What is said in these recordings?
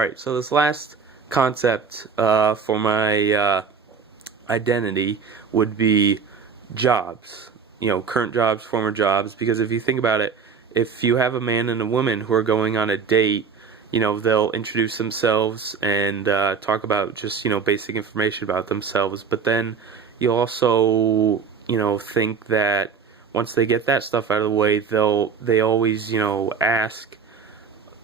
Alright, so this last concept for my identity would be jobs. You know, current jobs, former jobs, because if you think about it, if you have a man and a woman who are going on a date, you know, they'll introduce themselves and talk about just, you know, basic information about themselves, but then you'll also, you know, think that once they get that stuff out of the way, they always, you know, ask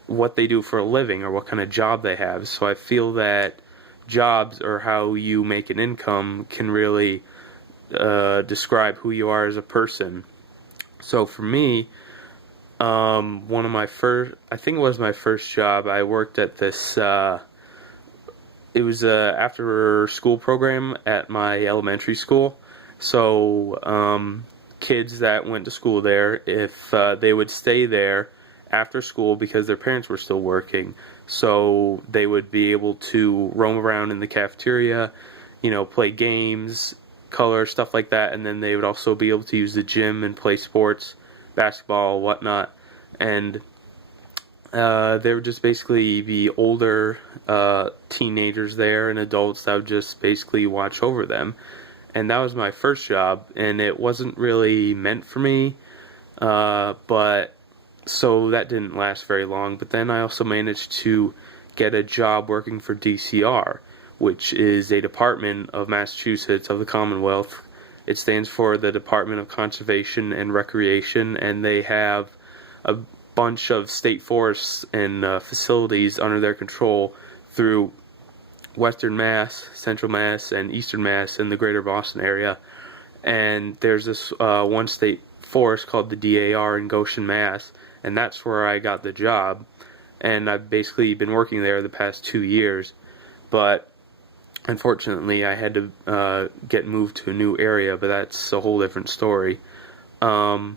what they do for a living or what kind of job they have. So I feel that jobs or how you make an income can really describe who you are as a person. So for me, one of my first, I think it was my first job, I worked at this, it was a after school program at my elementary school. So kids that went to school there, if they would stay there after school because their parents were still working, so they would be able to roam around in the cafeteria, you know, play games, color, stuff like that, and then they would also be able to use the gym and play sports, basketball, whatnot, and they would just basically be older teenagers there and adults that would just basically watch over them. And that was my first job, and it wasn't really meant for me, but so that didn't last very long. But then I also managed to get a job working for DCR, which is a department of Massachusetts of the Commonwealth. It stands for the Department of Conservation and Recreation, and they have a bunch of state forests and facilities under their control through Western Mass, Central Mass, and Eastern Mass in the greater Boston area. And there's this one state forest called the DAR in Goshen, Mass, and that's where I got the job. And I've basically been working there the past 2 years, but unfortunately I had to get moved to a new area, but that's a whole different story. But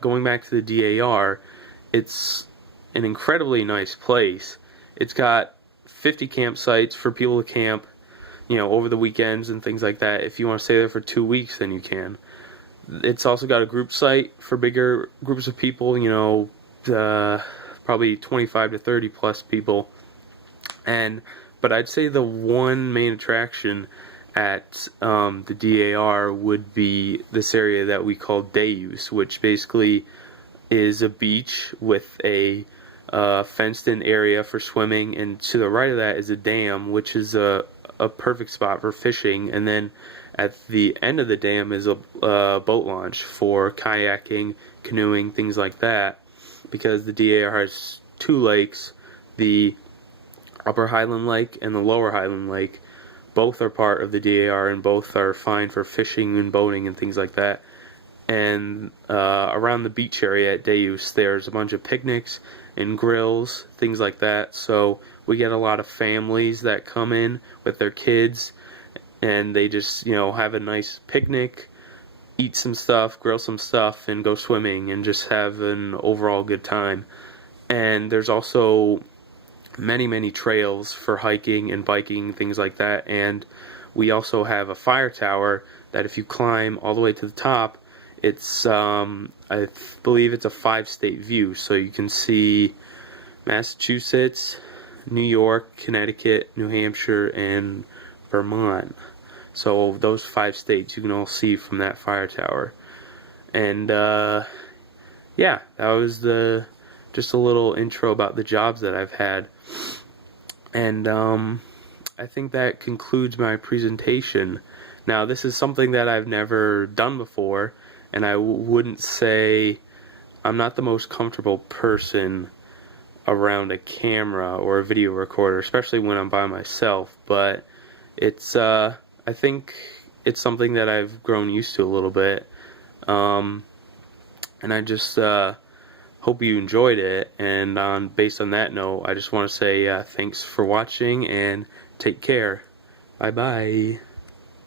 going back to the DAR, it's an incredibly nice place. It's got 50 campsites for people to camp, you know, over the weekends and things like that. If you want to stay there for 2 weeks, then you can. It's also got a group site for bigger groups of people, you know, probably 25 to 30 plus people. But I'd say the one main attraction at the DAR would be this area that we call day use, which basically is a beach with a fenced-in area for swimming, and to the right of that is a dam, which is a perfect spot for fishing, and then at the end of the dam is a boat launch for kayaking, canoeing, things like that, because the DAR has two lakes, the Upper Highland Lake and the Lower Highland Lake. Both are part of the DAR, and both are fine for fishing and boating and things like that. And around the beach area at Deus, there's a bunch of picnics and grills, things like that. So we get a lot of families that come in with their kids, and they just, you know, have a nice picnic, eat some stuff, grill some stuff, and go swimming, and just have an overall good time. And there's also many trails for hiking and biking, things like that. And we also have a fire tower that if you climb all the way to the top, it's I believe it's a 5-state view, so you can see Massachusetts, New York, Connecticut, New Hampshire, and Vermont. So those 5 states you can all see from that fire tower. And yeah, that was just a little intro about the jobs that I've had. And I think that concludes my presentation. Now, this is something that I've never done before, and I wouldn't say I'm not the most comfortable person around a camera or a video recorder, especially when I'm by myself, but it's I think it's something that I've grown used to a little bit, and I just hope you enjoyed it. And based on that note, I just want to say thanks for watching and take care. Bye bye.